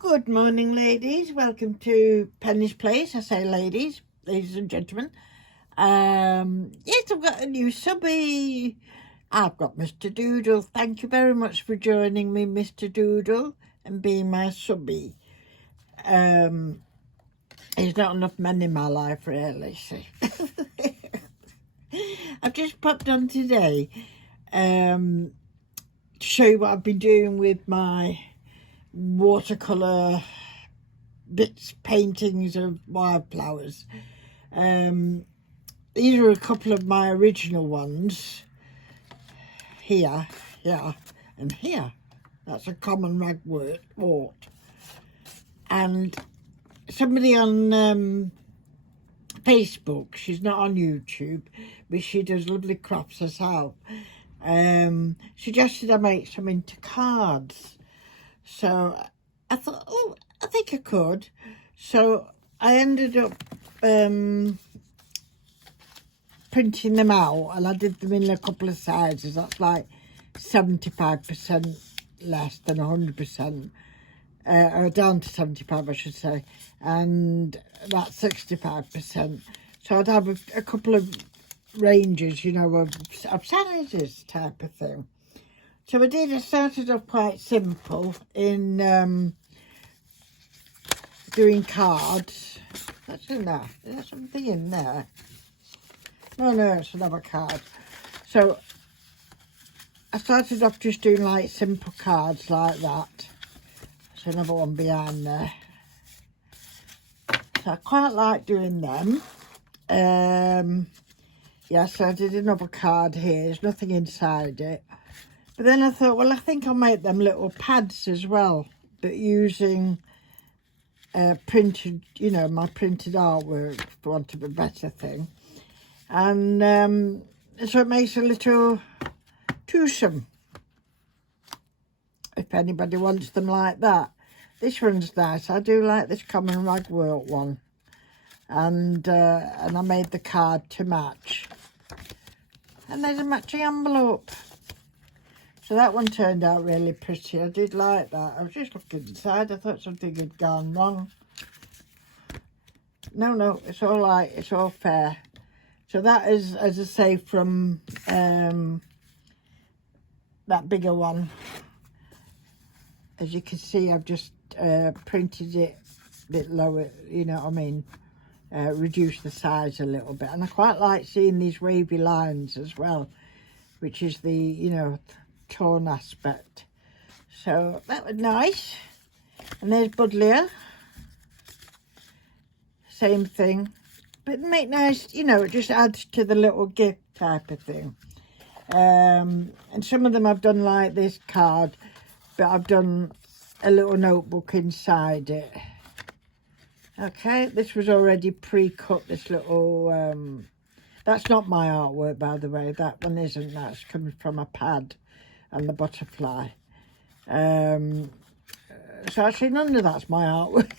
Good morning, ladies. Welcome to Penny's Place. I say ladies and gentlemen. Yes, I've got a new subby. I've got Mr. Doodle. Thank you very much for joining me, Mr. Doodle, and being my subby. There's not enough men in my life, really. So. I've just popped on today to show you what I've been doing with my watercolour bits, paintings of wildflowers. These are a couple of my original ones. Here, and here. That's a common ragwort. And somebody on Facebook, she's not on YouTube, but she does lovely crafts herself, suggested I make some into cards. So I thought, oh, I think I could. So I ended up printing them out, and I did them in a couple of sizes. That's like 75% less than 100%, or down to 75, I should say, and that's 65%. So I'd have a couple of ranges, you know, of sizes type of thing. So I started off quite simple in doing cards. That's in there. Is there something in there? No, it's another card. So I started off just doing like simple cards like that. There's another one behind there. So I quite like doing them. So I did another card here. There's nothing inside it. But then I thought, well, I think I'll make them little pads as well, but using printed, you know, my printed artwork, for want of a better thing. And so it makes a little twosome, if anybody wants them like that. This one's nice. I do like this common ragwort one. And I made the card to match. And there's a matching envelope. So that one turned out really pretty. I did like that. I was just looking inside. I thought something had gone wrong. No, it's all right. It's all fair. So that is, as I say, from that bigger one. As you can see, I've just printed it a bit lower, you know what I mean? Reduced the size a little bit. And I quite like seeing these wavy lines as well, which is the, you know, torn aspect. So that was nice. And there's Budlear. Same thing. But make nice, you know, it just adds to the little gift type of thing. And some of them I've done like this card, but I've done a little notebook inside it. Okay, this was already pre-cut, this little, that's not my artwork, by the way. That one isn't. That's coming from a pad and the butterfly. So actually none of that's my artwork.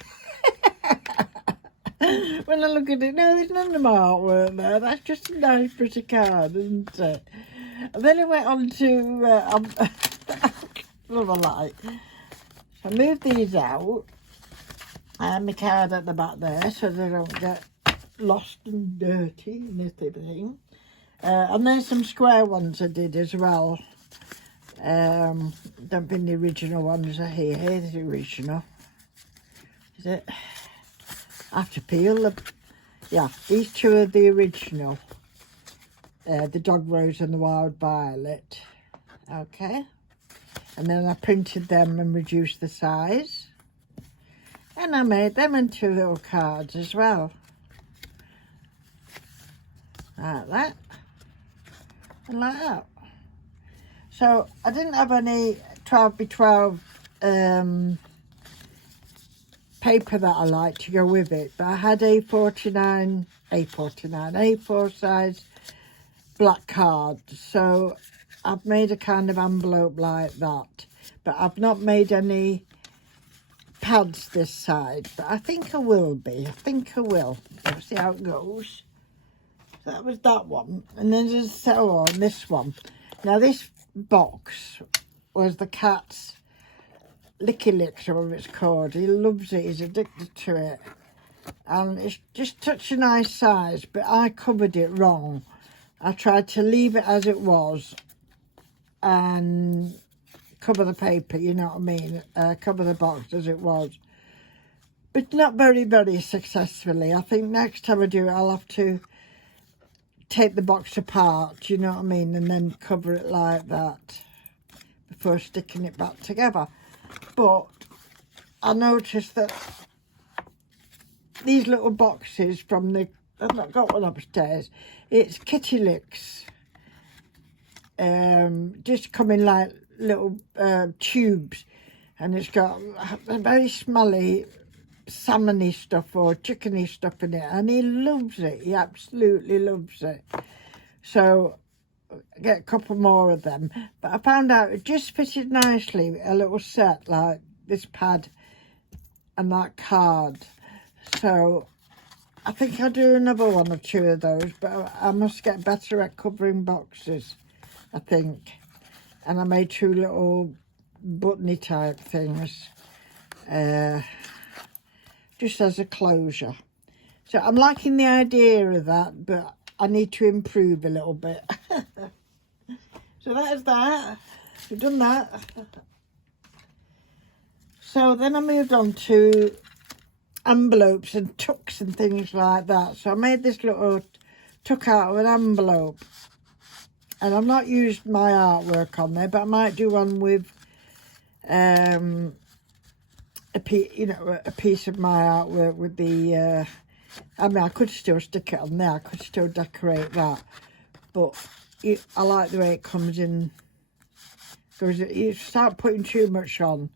When I look at it, no, there's none of my artwork there. That's just a nice pretty card, isn't it? And then I went on to another light. So I moved these out. I have my card at the back there so they don't get lost and dirty and this type of thing. And there's some square ones I did as well. Don't think the original ones are here. Here's the original. Is it? I have to peel them. Yeah, these two are the original. The Dog Rose and the Wild Violet. Okay. And then I printed them and reduced the size. And I made them into little cards as well. Like that. And like that. So I didn't have any 12x12 paper that I like to go with it, but I had A4 size black cards. So I've made a kind of envelope like that, but I've not made any pads this side, but I think I will be. I think I will. Let's see how it goes. So that was that one. And then there's so on this one. Now this box was the cat's Licky Licks or whatever it's called. He loves it, he's addicted to it. And it's just such a nice size, but I covered it wrong. I tried to leave it as it was and cover the paper, you know what I mean, cover the box as it was. But not very, very successfully. I think next time I do it, I'll have to take the box apart, you know what I mean, and then cover it like that before sticking it back together. But I noticed that these little boxes from the, I've not got one upstairs, it's Kitty Licks, just come in like little tubes, and it's got a very smelly salmony stuff or chickeny stuff in it, and he loves it. He absolutely loves it. So I get a couple more of them, but I found out it just fitted nicely, a little set like this pad and that card. So I think I'll do another one or two of those, but I must get better at covering boxes, I think. And I made 2 little buttony type things, just as a closure. So I'm liking the idea of that, but I need to improve a little bit. So that is that. We've done that. So then I moved on to envelopes and tucks and things like that. So I made this little tuck out of an envelope. And I've not used my artwork on there, but I might do one with a piece of my artwork with the I mean, I could still stick it on there, I could still decorate that, but I like the way it comes in, because you start putting too much on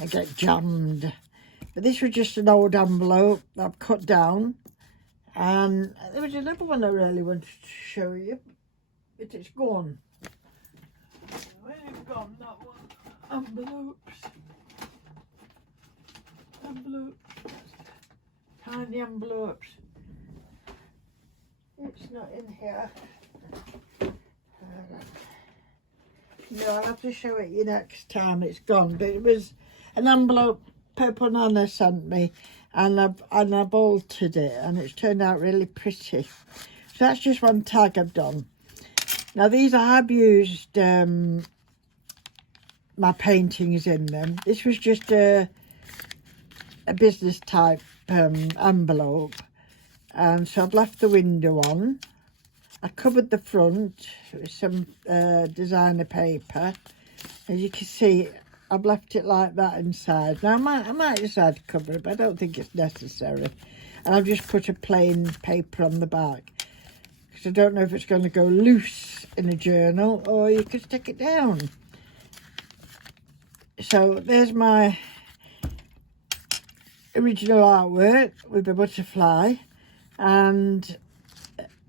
and get jammed. But this was just an old envelope that I've cut down, and there was another one I really wanted to show you, but it's gone. Where's it gone, that one? Envelopes, tiny envelopes. It's not in here. No, I'll have to show it you next time. It's gone, but it was an envelope Purple Nana sent me, and I've altered it, and it's turned out really pretty. So that's just one tag I've done. Now these I have used my paintings in them. This was just a business type envelope, and so I've left the window on. I covered the front with some designer paper. As you can see, I've left it like that inside. Now I might decide to cover it, but I don't think it's necessary. And I've just put a plain paper on the back, because I don't know if it's going to go loose in a journal or you could stick it down. So there's my original artwork with the butterfly, and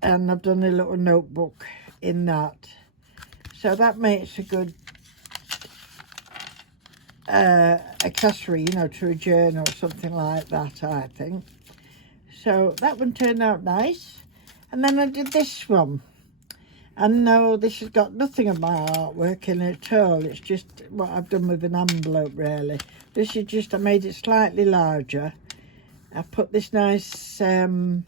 I've done a little notebook in that. So that makes a good accessory, you know, to a journal or something like that, I think. So that one turned out nice. And then I did this one. And no, this has got nothing of my artwork in it at all. It's just what I've done with an envelope, really. This is just, I made it slightly larger. I put this nice fawn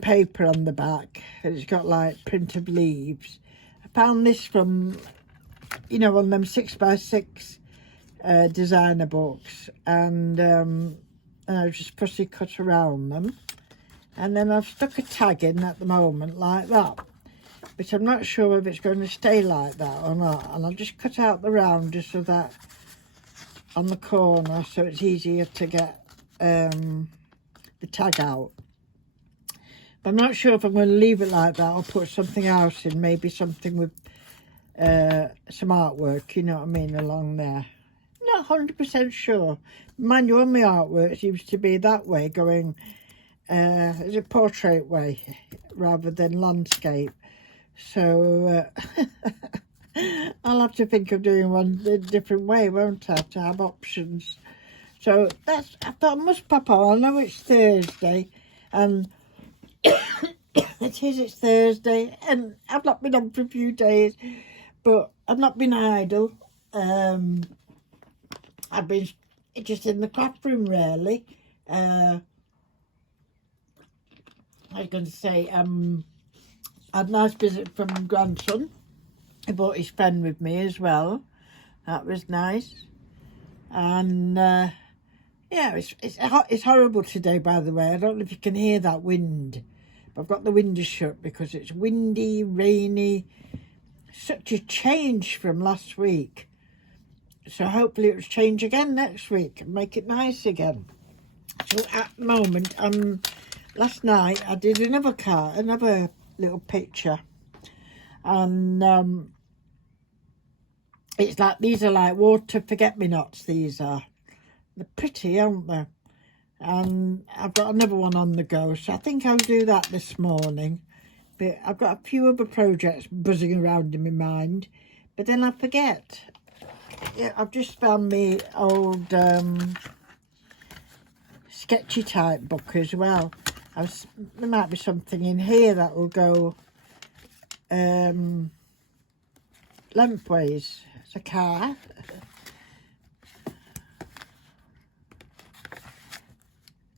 paper on the back. It's got like print of leaves. I found this from, you know, one of them 6x6 designer books. And I just fussy cut around them. And then I've stuck a tag in at the moment like that, but I'm not sure if it's going to stay like that or not. And I've just cut out the round just so that on the corner, so it's easier to get the tag out. But I'm not sure if I'm going to leave it like that or put something else in, maybe something with some artwork, you know what I mean, along there. Not 100% sure. Mind you, on my artwork seems to be that way, going as a portrait way rather than landscape. So I'll have to think of doing one a different way, won't I, to have options. So that's, I thought I must pop on. I know it's Thursday, and it's Thursday, and I've not been on for a few days, but I've not been idle. I've been just in the craft room really. I was going to say, I had a nice visit from grandson. He brought his friend with me as well. That was nice. And yeah, it's horrible today, by the way. I don't know if you can hear that wind. I've got the windows shut because it's windy, rainy. Such a change from last week. So hopefully it will change again next week and make it nice again. So at the moment, last night I did another little picture. And it's like, these are like water forget-me-nots, these are. They're pretty, aren't they? And I've got another one on the go, so I think I'll do that this morning. But I've got a few other projects buzzing around in my mind, but then I forget. Yeah, I've just found my old sketchy type book as well. There might be something in here that will go lengthways. It's a car.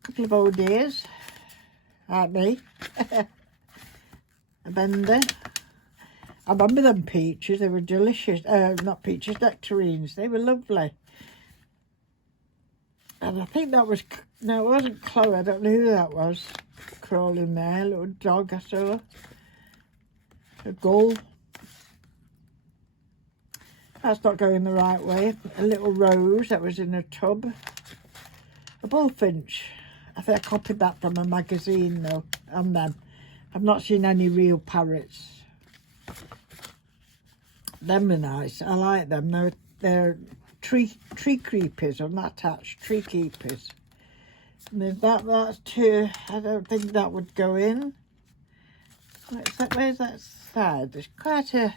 Couple of old dears, like me. A bender. I remember them peaches, they were delicious. Not peaches, nectarines, they were lovely. And I think that was, no, it wasn't Chloe, I don't know who that was. Crawling there, a little dog I saw. A gull. That's not going the right way. A little rose that was in a tub. A bullfinch. I think I copied that from a magazine though, on them. I've not seen any real parrots. Them are nice. I like them. They're tree creepers, or not attached, tree keepers. And there's that's too. I don't think that would go in. Where's that side? There's quite a.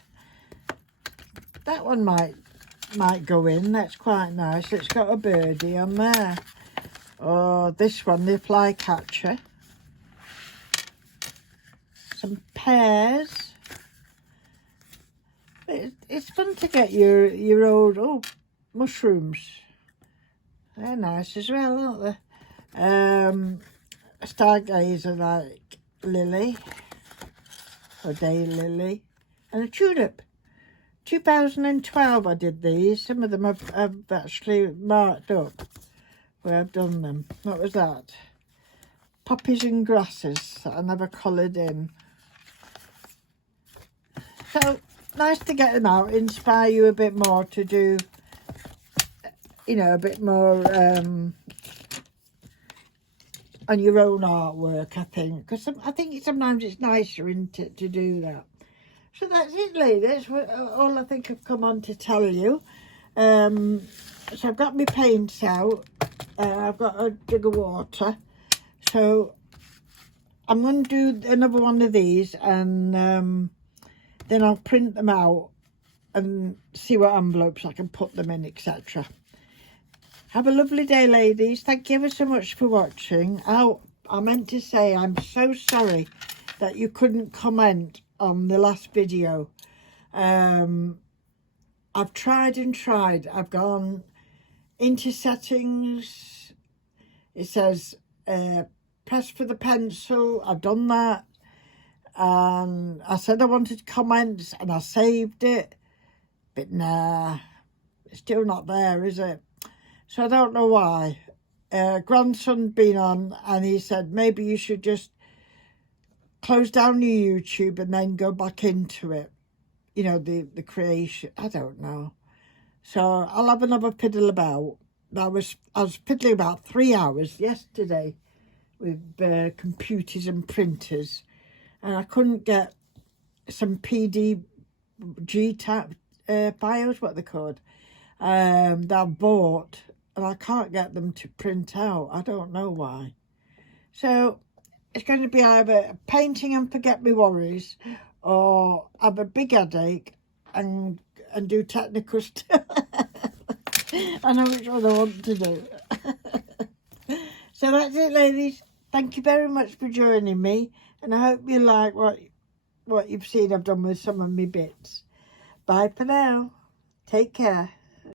That one might go in. That's quite nice. It's got a birdie on there. Oh, this one, the flycatcher. Some pears. It's fun to get your old mushrooms. They're nice as well, aren't they? A stargazer like lily, or daylily, and a tulip. 2012 I did these. Some of them I've actually marked up where I've done them. What was that? Poppies and grasses that I never coloured in. So nice to get them out, inspire you a bit more to do, you know, a bit more on your own artwork, I think. Because I think sometimes it's nicer, isn't it, to do that. So that's it, ladies. All I think I've come on to tell you. So I've got my paints out. I've got a jug of water. So I'm going to do another one of these, and then I'll print them out and see what envelopes I can put them in, etc. Have a lovely day, ladies. Thank you ever so much for watching. Oh, I meant to say I'm so sorry that you couldn't comment on the last video. I've tried and tried. I've gone into settings. It says press for the pencil. I've done that. And I said I wanted comments and I saved it. But nah, it's still not there, is it? So I don't know why. Grandson been on and he said maybe you should just close down your YouTube and then go back into it. You know, the creation. I don't know. So I'll have another piddle about. I was piddling about 3 hours yesterday with computers and printers, and I couldn't get some PDG type files, what they're called, that I bought, and I can't get them to print out. I don't know why. So it's going to be either painting and forget me worries, or have a big headache and do technical stuff. I know which one I want to do. So that's it, ladies. Thank you very much for joining me, and I hope you like what you've seen I've done with some of my bits. Bye for now. Take care.